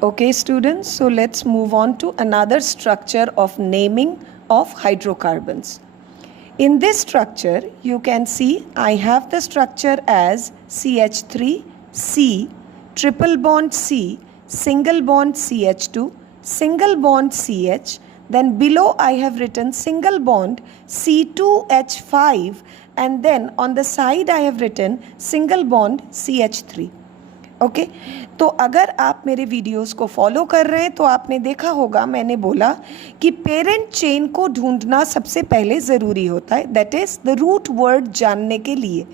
Okay, students, so let's move on to another structure of naming of hydrocarbons. In this structure, you can see I have the structure as CH3, C, triple bond C, single bond CH2, single bond CH. Then below I have written single bond C2H5, and then on the side I have written single bond CH3. Okay तो अगर आप मेरे videos को follow कर रहे हैं तो आपने देखा होगा मैंने बोला कि पेरेंट चेन को ढूंढना सबसे पहले ज़रूरी होता है, that is the root word जानने के लिए।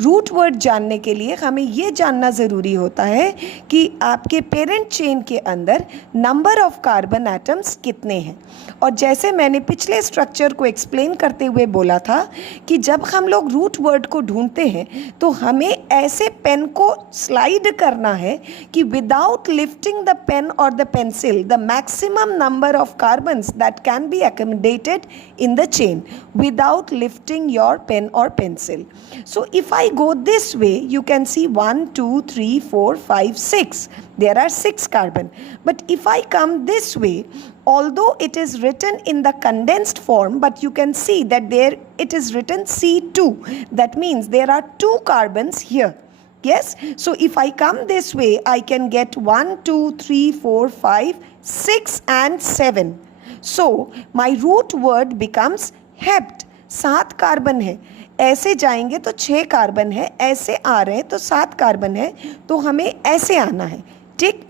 रूट वर्ड जानने के लिए हमें ये जानना ज़रूरी होता है कि आपके पेरेंट चेन के अंदर नंबर ऑफ कार्बन एटम्स कितने हैं। और जैसे मैंने पिछले स्ट्रक्चर को एक्सप्लेन करते हुए बोला था कि जब हम लोग रूट वर्ड को ढूंढते हैं तो हमें ऐसे पेन को स्लाइड करना है कि विदाउट लिफ्टिंग द पेन और the pencil the maximum number of carbons that can be accommodated in the chain without lifting your pen or pencil. So if I go this way, you can see 1 2 3 4 5 6, there are 6 carbon. But if I come this way, although it is written in the condensed form, but you can see that there it is written C2, that means there are 2 carbons here. Yes, so if I come this way, I can get 1 2 3 4 5 6 and 7. So my root word becomes hept. 7 carbon है, ऐसे जाएंगे तो 6 carbon है, ऐसे आ रहे हैं तो 7 carbon है, तो हमें ऐसे आना है। ठीक,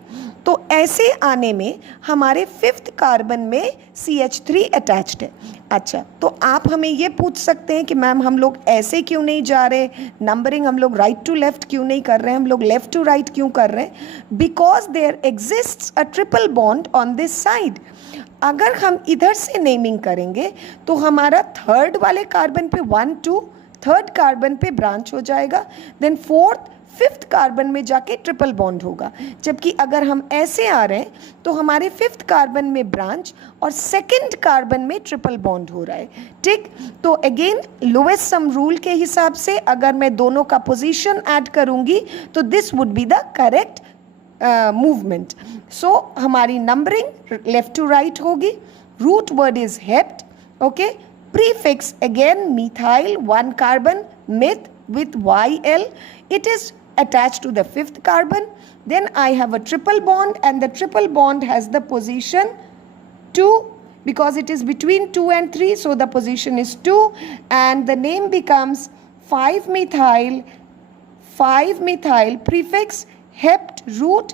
तो ऐसे आने में हमारे 5th कार्बन में CH3 अटैच्ड है। अच्छा, तो आप हमें ये पूछ सकते हैं कि मैम हम लोग ऐसे क्यों नहीं जा रहे, नंबरिंग हम लोग राइट टू लेफ्ट क्यों नहीं कर रहे हैं, हम लोग लेफ्ट टू राइट क्यों कर रहे हैं? Because there exists a triple bond on this side. अगर हम इधर से नेमिंग करेंगे तो हमारा 3rd वाले कार्बन पे 1 2, 3rd कार्बन पे ब्रांच हो जाएगा, देन 4th 5th कार्बन में जाके ट्रिपल बॉन्ड होगा। जबकि अगर हम ऐसे आ रहे हैं तो हमारे 5th कार्बन में ब्रांच और 2nd कार्बन में ट्रिपल बॉन्ड हो रहा है। ठीक, तो अगेन लोएस्ट सम रूल के हिसाब से अगर मैं दोनों का पोजीशन ऐड करूंगी तो this would be the correct movement. So हमारी नंबरिंग लेफ्ट टू राइट होगी। Root word is hept. Okay, prefix again methyl, 1 carbon, meth with YL, it is attached to the 5th carbon. Then I have a triple bond and the triple bond has the position 2 because it is between 2 and 3, so the position is 2 and the name becomes 5 methyl prefix hept root